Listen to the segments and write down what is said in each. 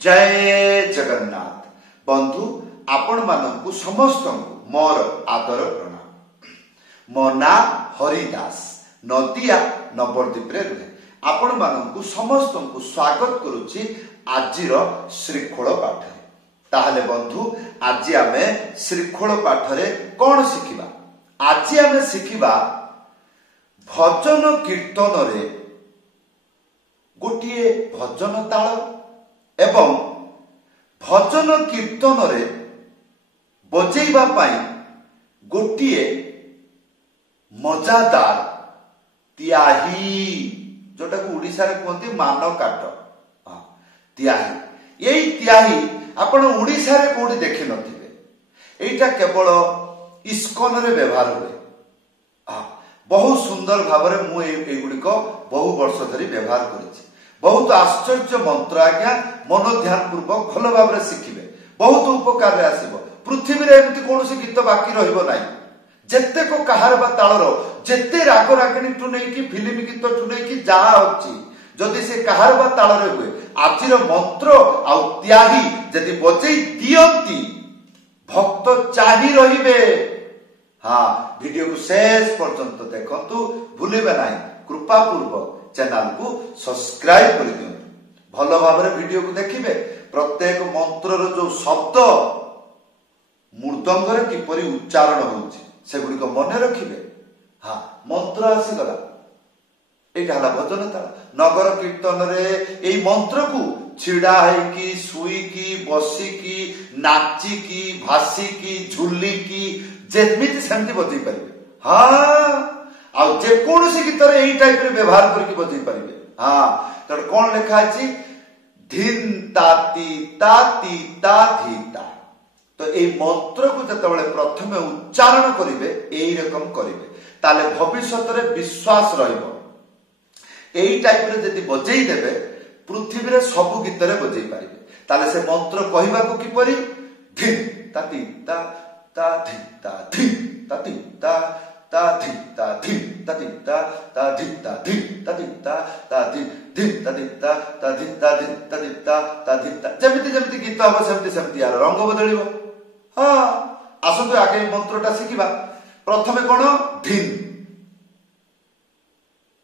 जय जगन्नाथ बंधु आपण मानकु समस्त मोर आदर प्रणाम। मो ना हरिदास नदिया नवरदीप रे रुहे आपण मानकु समस्त को स्वागत करुछि आजिर श्रीखोल पाठ। ताहले बंधु आज आमे श्रीखोल पाठ रे कोन शिखिबा? आज आमे शिखिबा भजन कीर्तन रे गोटिए भजन ताल एवं भजन कीर्तन रे बजेइबा पाई गोटिए मजादार तियाही जोटा को उड़ीसा रे कहते मान काट तियाही। यही तियाही आपण उड़ीसा रे कोठी देखि नथिबे। एटा केवल इस्कन रे व्यवहार हुए। बहुत सुंदर भाव में मुझे बहु वर्ष धरी व्यवहार करिछि। बहुत आश्चर्य मंत्र आज्ञा मन ध्यान पूर्वक भल भाव में शिखिबे, बहुत उपकार आसिबो। पृथ्वी रे एमती कोनोसी गीत बाकी रहिबो नाही। जेते को कहार बा तालर जेते राग रागिणी टू नै कि फिल्म गीत टू नै कि जहा अछि जदि से कहार बा तालर हुए आजिर मंत्र आ त्यागी जदि बजै दियंती भक्त चाहि रहिबे। हाँ, वीडियो को शेष पर्यंत देखंतु, भूलिबे नाही। कृपा पूर्वक चैनल को सब्सक्राइब कर दियंतु। भलो भाव में वीडियो को देखिबे। प्रत्येक मंत्र रो जो शब्द मृदंग रे किपरि उच्चारण होउछि सेगुडी को मन रखिबे। हाँ, मंत्र आसी गला एटा हला भजन ताल। नगर कीर्तन रे एई मंत्र को छिड़ा है कि सुई की बसी की नाची की भासी की झुल्ली की जेमिति सेमति बजै परिबे। हाँ, आ जे कोनोसी गीत रे एई टाइप रे व्यवहार करके बजै परिबे। हाँ, तर कोन लिखा अछि धिन ताती ताती ता धीता। तो एई मंत्र को जतबेले प्रथमे उच्चारण करिवे एई रकम करिवे ताले भविष्यत रे विश्वास रहइबो। एई टाइप रे जदि बजै देबे पृथ्वी रे सब गीत रे बजै पारिबे। ताले से मंत्र कहिबा को किपरि धिन ताती ता ता धिन ता धिन ताती ता ता धिन ता धिन ताती ता ता धिन ता धिन ताती ता ता धिन धिन ताती ता ता धिन ता धिन ताती ता ता धिन ता। जेमिति जेमिति गीत हबो सेमिति सेमिति यार रंग बदलिबो। हाँ, आसंतु आगे मंत्रटा शिखिबा। प्रथमे कोन धिन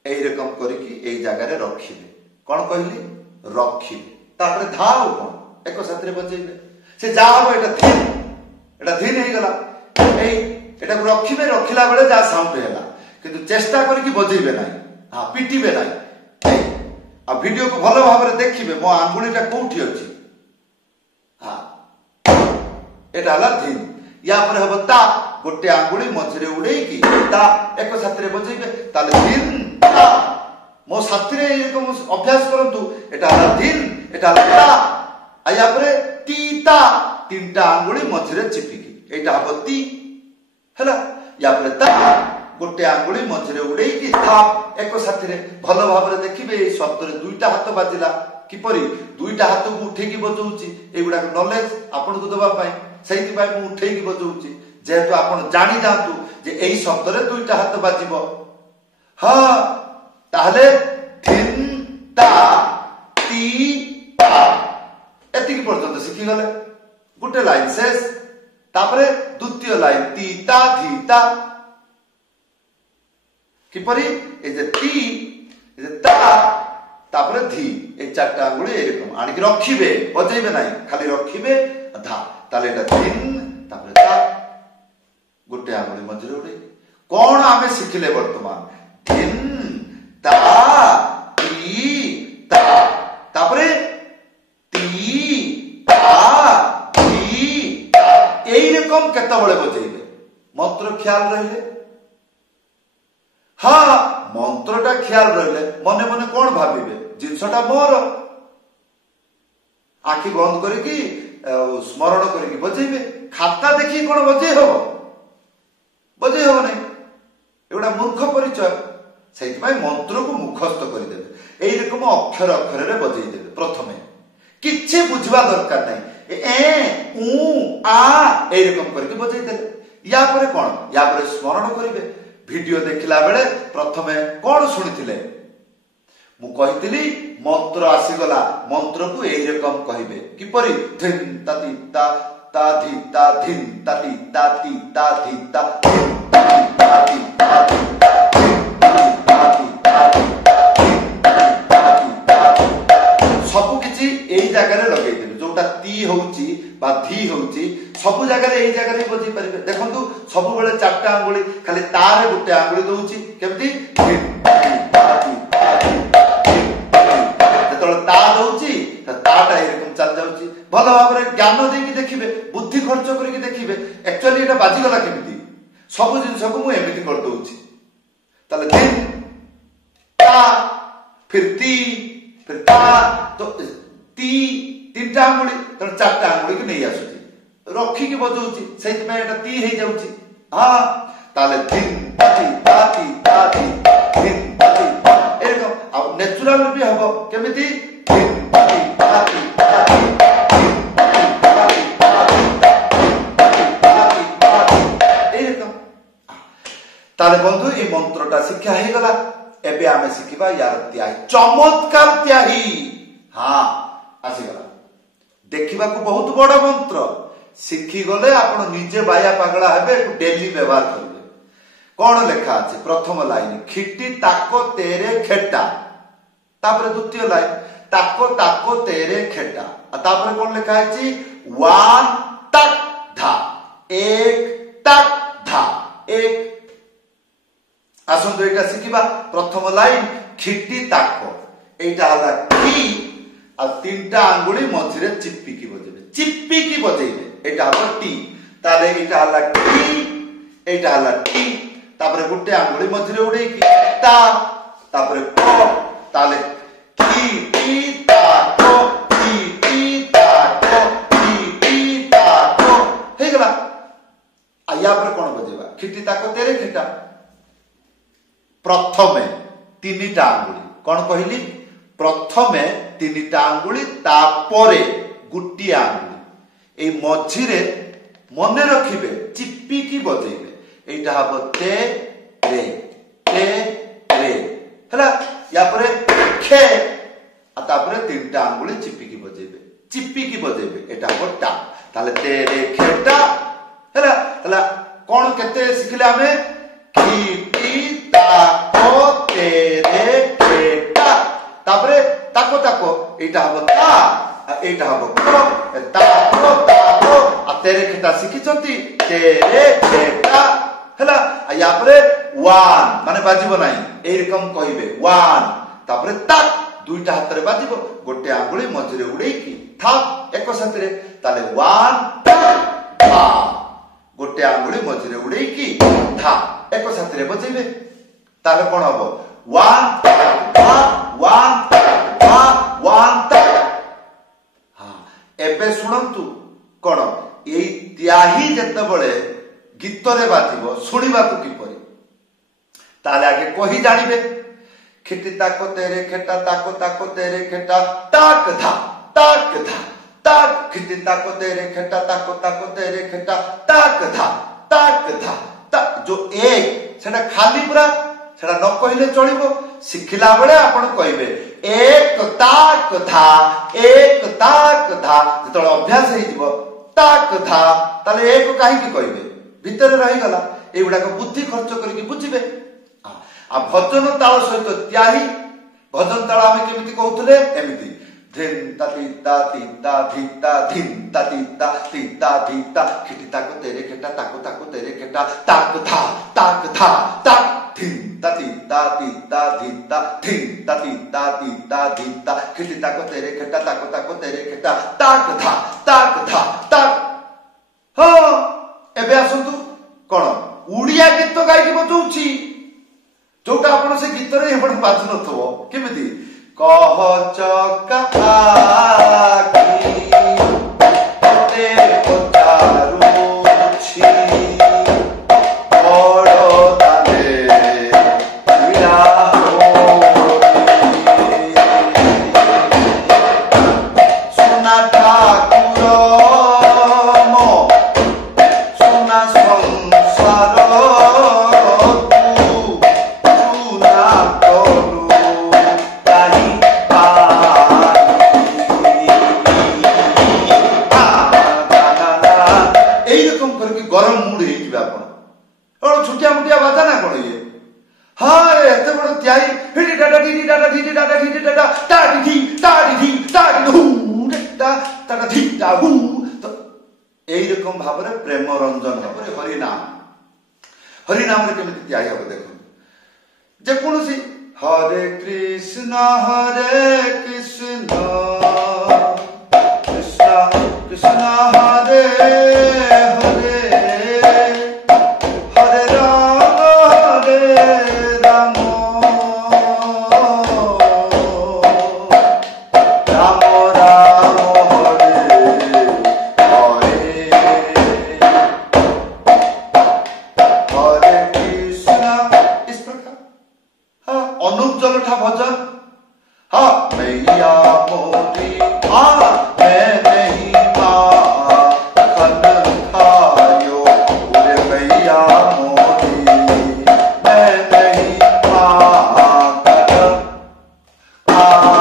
एई रकम करिकि एई जगह रे रखिबे। कोन कहली रखिबे। तापर धाव कोन एको साथरे बजेइबे। से जाव एटा धिन हे गला। एई एटा को रखिबे। रखिला बेले जा साउंड हैला किंतु चेष्टा करिकि बजेइबे नाही। हां, पिटिबे नाही। आ वीडियो को भलो भाव रे देखिबे मो आंगुलीटा कोठी अछि। हां, एटा हला धिन। या पर हबो ता गोटे आंगुली मझरे उडेई की ता एको साथरे बजेइबे ताले धिन ता। मो साथरे एरकम अभ्यास करंतु। एटा हला धिन, एटा हला ता। आया परे ती ता तीनटा आंगुली मझरे चिपिकी एटा हबो ती हला। या परे ता गोटे आंगुली मझरे उडेई की ता एको साथरे भलो भाव रे देखिबे। ए शब्द रे दुईटा हाथ बाजिला किपरि दुईटा हाथ को उठे की बजौछि एगुडा नॉलेज आपन को दबा पाए सेति पाए मु उठे की बजौछि जेहेतु आपन जानि जांतु जे एई शब्द रे दुईटा हाथ बाजिबो। हां, ताहले धिन ता ती ता एतिकी पर्यंत शिखि गले। गुटे लाइन शेष। तापरे द्वितीय लाइन ती ता धी ता किपरि ए जे ती ए जे ता तापरे धी ए चारटा आंगुली एरकम आनिक रखिबे। बजेइबे नाही, खाली रखिबे धा। ताले एटा धिन तापरे ता गुटे आंगुली मझरे उडे। कोन आमे शिखिले वर्तमान धिन ता ती ता तापरे ती ता धी ता। एई रकम केतबेले बजेइबे मंत्र ख्याल रहिले। हाँ, मंत्रटा ख्याल रहिले मने मने कोन भाबिबे जिंसटा मोर। आखि बंद करिकि स्मरण करिकि बजेइबे। खाता देखि कोन बजेइ हबो? बजेइ हबो नै। एगुडा मूर्ख परिचय। सेति भाई मंत्र को मुखस्थ कर देबे। एई रकम अक्षर अक्षर रे बजेइ देबे। प्रथमे किछि बुझवा दरकार नै। ए उ आ एई रकम करके बजेइ देले। या परे कोन? या परे स्मरण करिवे। वीडियो देखिला बेले प्रथमे कोन सुनिथिले? मु कहितली मंत्र आसीगला मंत्र को एई रकम कहिबे किपरि धिन ताति ता ता धी ता धिन ताति ता ती ता धी ता धिन ताति ता धी सब किछि एई जगह रे लगेइ देबे जोटा ती होउची बा धी होउची सब जगह रे एई जगह रे बजै परिबे देखंतु सब बेले चारटा आंगुली खाली तारे गुटे आंगुली दउची केमति धिन ताति ता दउची ताटा एरकम चल जाउची भल भाबरे ज्ञान देकी देखिबे बुद्धि खर्च करके देखिबे एक्चुअली एटा बाजी गला केमति सब जिंस को मु एमिति कर दउची तले धिन ता फिर ता तो ती तीनटा आंगुली तो चारटा आंगुली के नहीं आसुची रखी के बजौची सेति में एटा ती हे जाउची हां ताले धिन ताति ताति ताति धिन ताति एरकम अब नेचुरल भी हबो केमिति धिन ताति ताति ताति एरकम ताले बंधु ए मंत्रटा शिक्षा हे गला एबे आमे शिखिबा यार त्याही चमत्कार त्याही हां आसी गला देखिबा को बहुत बड़ मंत्र शिखि गले आपण निजे बाया पागला हेबे डेली व्यवहार करबे कोन लेखा আছে प्रथम लाइन खिटी ताको तेरे खेटा तापर द्वितीय लाइन ताको ताको तेरे खेटा तापर कोन लेखा আছে वन तक धा एक तक धा एक आसंतो एटा शिखिबा प्रथम लाइन खिटी ताको एटा हला की आ तीनटा आंगुली मझिरे चिप्पी की बजेबे एटा हला टी ताले एटा हला की एटा हला टी तापर गुटे आंगुली मझिरे उडे की ता तापर को ताले की टी ता को टी ता को टी ता को हे गला आया पर कोन बजेबा खिटी ताको तेरे खेटा प्रथमे तीनटा आंगुली कोन कहिली प्रथमे तीनटा आंगुली तापरे गुटी आंगुली ए मझिरे मने रखिबे चिप्पी की बजेबे एटा हबो ते रे हला या परे खे आ तापरे तीनटा आंगुली चिप्पी की बजेबे एटा हबो टा ताले ते रे खेटा हला कोन केते सिखले आमे खिटी ताको तेरे खेटा तापरे ताको ताको एटा हबो ता एटा हबो को ताको आ तेरे खेटा सिखिचंती तेरे खेटा हला या परे वन माने बाजिबो नाही ए रकम कहिबे वन तापरे ताक दुईटा हाथ रे बाजिबो गोटे आंगुली मझिरे उडेकी था एक साथरे ताले वन ता गोटे आंगुली मझिरे उडेकी था एक साथरे बजेबे ताले कोन हबो वन हां एबे सुनंतु कोन एई त्याही जत्ते बळे गीत रे बाजिबो सुनिबा को किपरि ताले आगे कहि जानिबे खिटी ताको तेरे खेटा ताको तेरे खेटा ताक धा ताक खिटी ताको तेरे खेटा ताको तेरे खेटा ताक धा ता जो एक सेटा खाली पूरा सेटा न कहिले चलिबो सिखिला बेले आपण कहिबे एक ताक धा जतळ अभ्यास हे दिबो ताक धा ताले एक काहे की कहिबे भीतर रहि गला एगुडा को बुद्धि खर्च करके बुझिबे आ भजन ताल सहित त्याही भजन ताल आमे केमिति कहउतले एमिति धिन ताति ताति ता धी ता धिन ताति ता ती ता धी ता खिटी ताको तेरे खेटा ताको तेरे खेटा ताक था ताक धिन ताति ताति ता धी ता धिन ताति ताति ता धी ता खिटी ताको तेरे खेटा ताको तेरे खेटा ताक था हो एबे आसंतु कोन उड़िया गीत गाई के बजौछि जोटा आपण से गीत रे आपण बाजु नथबो केमिति कह चका की ते पचारू छी बड़ो ताले विला सुना ठाकुर मो सुना संसार तू सुना करू गरम मूड ହେଇଯିବେ ଆପଣ और छुटिया मुटिया बाजा ना कौन ये हाँ एते बड़ त्याई हिडी डाटा ढीडी डाटा ढीडी डाटा ढीडी डाटा टाडी ढी टाडी हु टा टाटा ढी टा हु तो एई रकम भाबरे प्रेम रंजन भाबरे हरि नाम रे केमिति त्याई हबो देखो जे कोनोसी हरे कृष्ण कृष्ण कृष्ण हरे हरे हरे राम राम राम राम हरे हरे हरे कृष्ण इस प्रकार हाँ अनूप जलठा भजन हाँ मैया मोरी हाँ मैं नहीं माखन खायो पूरे मैया मोरी मैं नहीं माखन खायो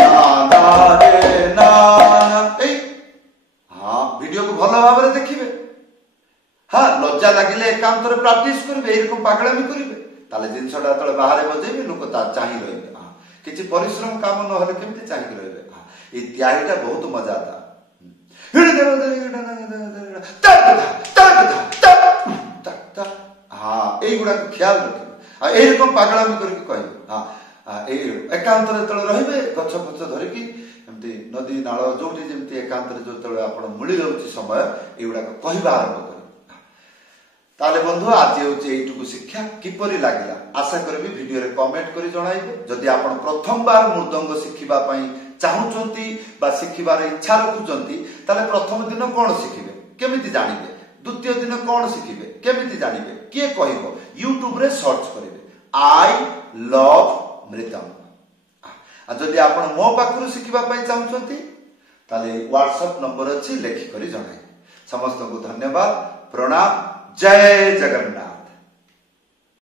नाना रे नाना हाँ वीडियो को भल भाव देखिए हाँ लज्जा लगिले एकांत प्राक्टिस करेंगे एरकम पागड़ामी करेंगे ताले जिनसटा तले बाहर बजेबे लोक ता चाहि रहिबे हां किछि परिश्रम काम न होले केमते चाहि रहिबे हां ई त्याईटा बहुत मजा था हां एई गुडा को ख्याल रखिबे आ एरकम पागड़ामी करके कहबे हां ए एकांत रे तले रहिबे गछ गछ धरि की एमती नदी नाळ जोटी जेमती एकांत रे जो तले आपण मुळी रहउची समय ए गुडा को कहबा आरंभ कर ताले बंधु आज होचे एटुकु शिक्षा किपरि लागिला आशा करबी वीडियो रे कमेंट करी जणाइबे जदि आपण प्रथम बार मृदंग शिखिबा पई चाहुचंती बा शिखिबार इच्छा रखुचंती ताले प्रथम दिन कोन शिखिबे केमिति जानिबे द्वितीय दिन कोन शिखिबे केमिति जानिबे के कहिबो YouTube रे सर्च करिबे आई लव मृदंग आ जदि आपण मो पाखरु शिखिबा पई चाहुचंती ताले WhatsApp नंबर अछि लेखि करी जणाइबे समस्त को धन्यवाद प्रणाम जय जगन्नाथ।